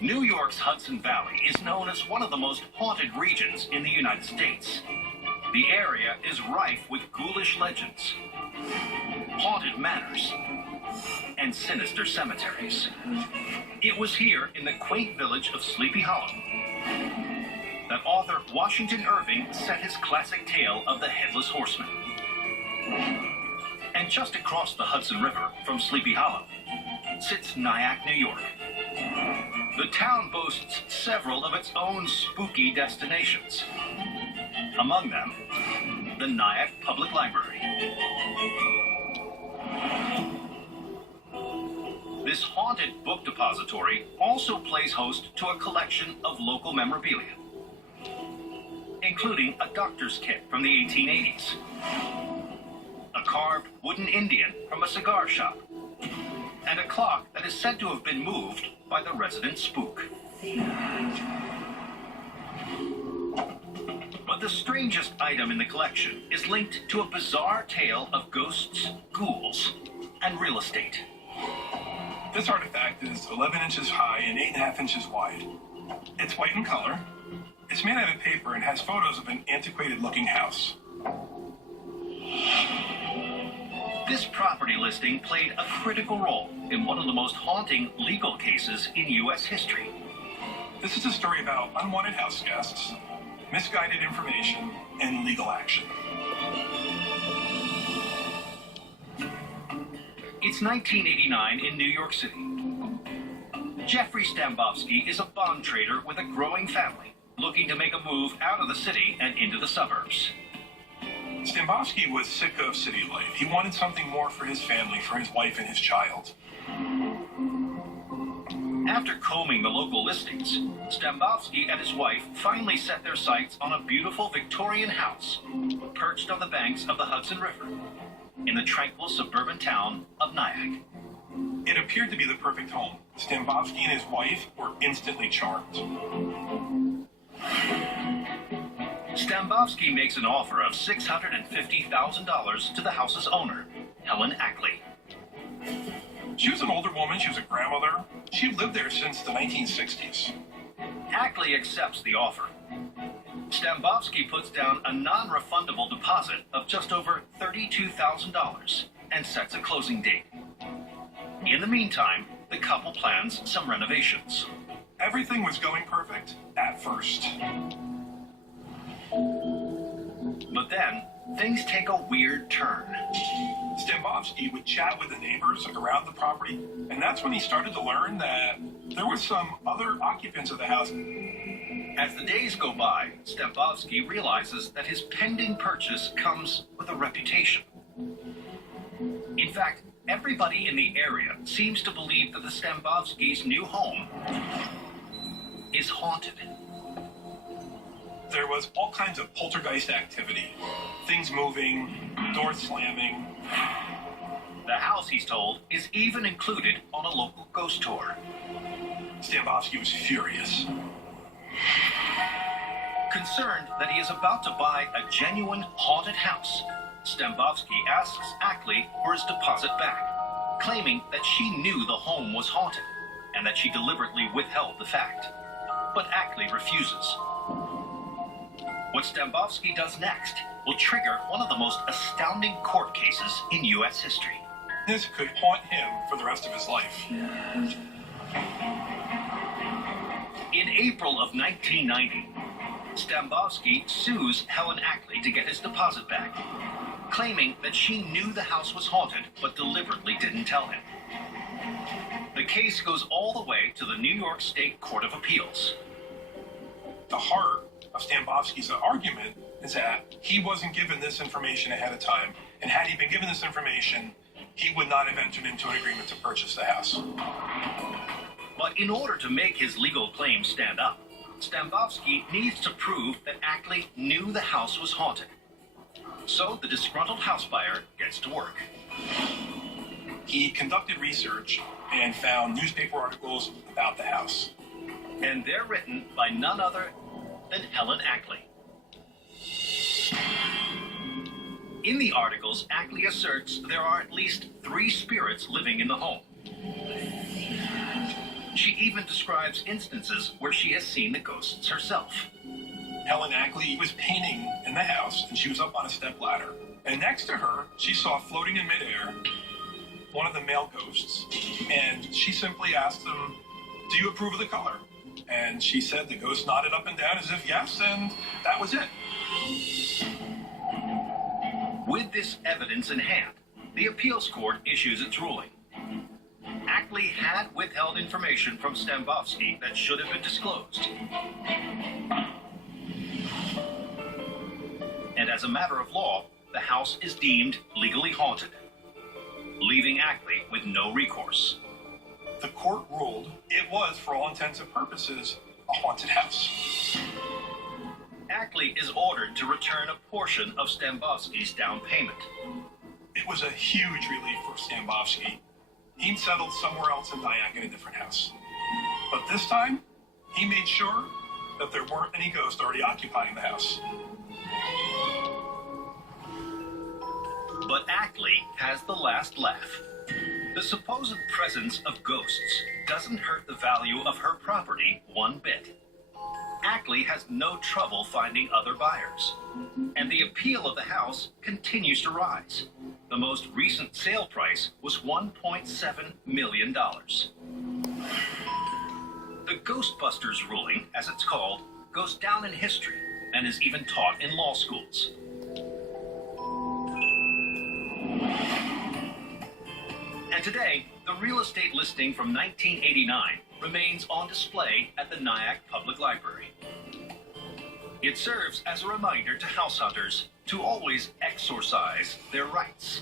New York's Hudson Valley is known as one of the most haunted regions in the United States. The area is rife with ghoulish legends, haunted manors, and sinister cemeteries. It was here in the quaint village of Sleepy Hollow that author Washington Irving set his classic tale of the Headless Horseman. And just across the Hudson River from Sleepy Hollow sits Nyack, New York. The town boasts several of its own spooky destinations. Among them, the Nyack Public Library. This haunted book depository also plays host to a collection of local memorabilia, including a doctor's kit from the 1880s, a carved wooden Indian from a cigar shop, and a clock that is said to have been moved by the resident spook. But the strangest item in the collection is linked to a bizarre tale of ghosts, ghouls, and real estate. This artifact is 11 inches high and 8.5 inches wide. It's white in color. It's made out of paper and has photos of an antiquated-looking house. This property listing played a critical role in one of the most haunting legal cases in U.S. history. This is a story about unwanted house guests, misguided information, and legal action. It's 1989 in New York City. Jeffrey Stambovsky is a bond trader with a growing family, looking to make a move out of the city and into the suburbs. Stambovsky was sick of city life. He wanted something more for his family, for his wife and his child. After combing the local listings, Stambovsky and his wife finally set their sights on a beautiful Victorian house perched on the banks of the Hudson River in the tranquil suburban town of Nyack. It appeared to be the perfect home. Stambovsky and his wife were instantly charmed. Stambovsky makes an offer of $650,000 to the house's owner, Helen Ackley. She was an older woman. She was a grandmother. She lived there since the 1960s. Ackley accepts the offer. Stambovsky puts down a non-refundable deposit of just over $32,000 and sets a closing date. In the meantime, the couple plans some renovations. Everything was going perfect at first. But then, things take a weird turn. Stambovsky would chat with the neighbors around the property, and that's when he started to learn that there were some other occupants of the house. As the days go by, Stambovsky realizes that his pending purchase comes with a reputation. In fact, everybody in the area seems to believe that the Stambovskys' new home is haunted. There was all kinds of poltergeist activity. Things moving, doors slamming. The house, he's told, is even included on a local ghost tour. Stambovsky was furious. Concerned that he is about to buy a genuine haunted house, Stambovsky asks Ackley for his deposit back, claiming that she knew the home was haunted and that she deliberately withheld the fact. But Ackley refuses. What Stambovsky does next will trigger one of the most astounding court cases in U.S. history. This could haunt him for the rest of his life. In April of 1990, Stambovsky sues Helen Ackley to get his deposit back, claiming that she knew the house was haunted but deliberately didn't tell him. The case goes all the way to the New York State Court of Appeals. The heart of Stambovsky's argument is that he wasn't given this information ahead of time, and had he been given this information, he would not have entered into an agreement to purchase the house. But in order to make his legal claim stand up, Stambovsky needs to prove that Ackley knew the house was haunted. So the disgruntled house buyer gets to work. He conducted research and found newspaper articles about the house. And they're written by none other than Helen Ackley. In the articles, Ackley asserts there are at least 3 spirits living in the home. She even describes instances where she has seen the ghosts herself. Helen Ackley was painting in the house, and she was up on a stepladder. And next to her, she saw floating in midair one of the male ghosts. And she simply asked him, "Do you approve of the color?" And she said the ghost nodded up and down as if yes, and that was it. With this evidence in hand, the appeals court issues its ruling. Ackley had withheld information from Stambovsky that should have been disclosed. And as a matter of law, the house is deemed legally haunted, leaving Ackley with no recourse. The court ruled it was, for all intents and purposes, a haunted house. Ackley is ordered to return a portion of Stambovsky's down payment. It was a huge relief for Stambovsky. He'd settled somewhere else in Nyack in a different house. But this time, he made sure that there weren't any ghosts already occupying the house. But Ackley has the last laugh. The supposed presence of ghosts doesn't hurt the value of her property one bit. Ackley has no trouble finding other buyers, and the appeal of the house continues to rise. The most recent sale price was $1.7 million. The Ghostbusters ruling, as it's called, goes down in history and is even taught in law schools. And today, the real estate listing from 1989 remains on display at the Nyack Public Library. It serves as a reminder to house hunters to always exercise their rights.